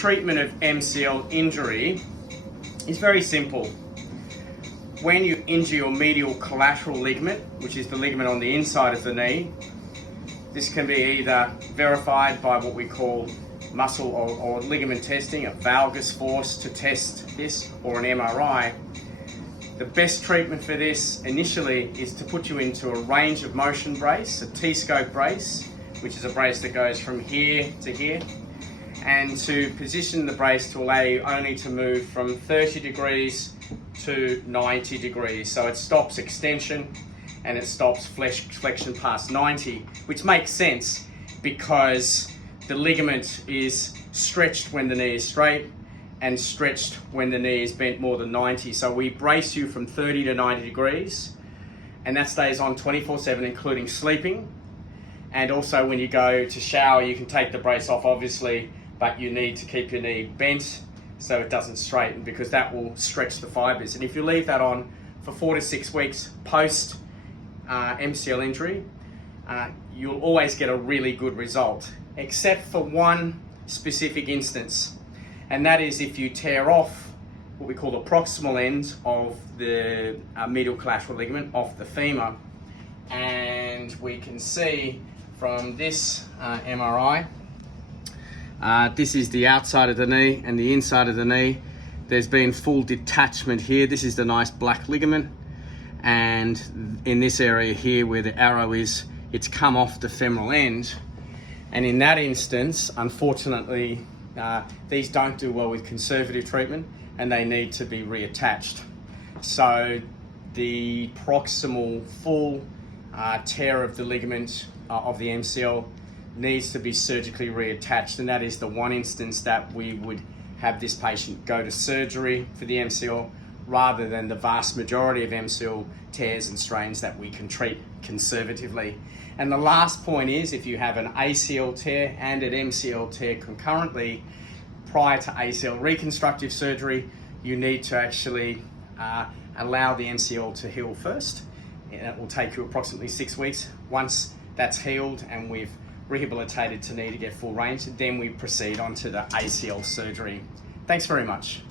Treatment of MCL injury is very simple. When you injure your medial collateral ligament, which is the ligament on the inside of the knee, this can be either verified by what we call muscle or ligament testing, a valgus force to test this, or an MRI. The best treatment for this initially is to put you into a range of motion brace, a T-scope brace, which is a brace that goes from here to here, and to position the brace to allow you only to move from 30 degrees to 90 degrees. So it stops extension and it stops flexion past 90, which makes sense because the ligament is stretched when the knee is straight and stretched when the knee is bent more than 90. So we brace you from 30 to 90 degrees, and that stays on 24/7, including sleeping. And also when you go to shower, you can take the brace off, obviously, but you need to keep your knee bent so it doesn't straighten, because that will stretch the fibers. And if you leave that on for 4 to 6 weeks post MCL injury, you'll always get a really good result, except for one specific instance. And that is if you tear off what we call the proximal end of the medial collateral ligament off the femur. And we can see from this MRI, this is the outside of the knee and the inside of the knee. There's been full detachment here. This is the nice black ligament. And in this area here where the arrow is, it's come off the femoral end. And in that instance, unfortunately, these don't do well with conservative treatment and they need to be reattached. So the proximal full tear of the ligament of the MCL needs to be surgically reattached, and that is the one instance that we would have this patient go to surgery for the MCL rather than the vast majority of MCL tears and strains that we can treat conservatively. And the last point is, if you have an ACL tear and an MCL tear concurrently prior to ACL reconstructive surgery, you need to actually allow the MCL to heal first. And it will take you approximately 6 weeks. Once that's healed and we've rehabilitated to knee to get full range, then we proceed on to the ACL surgery. Thanks very much.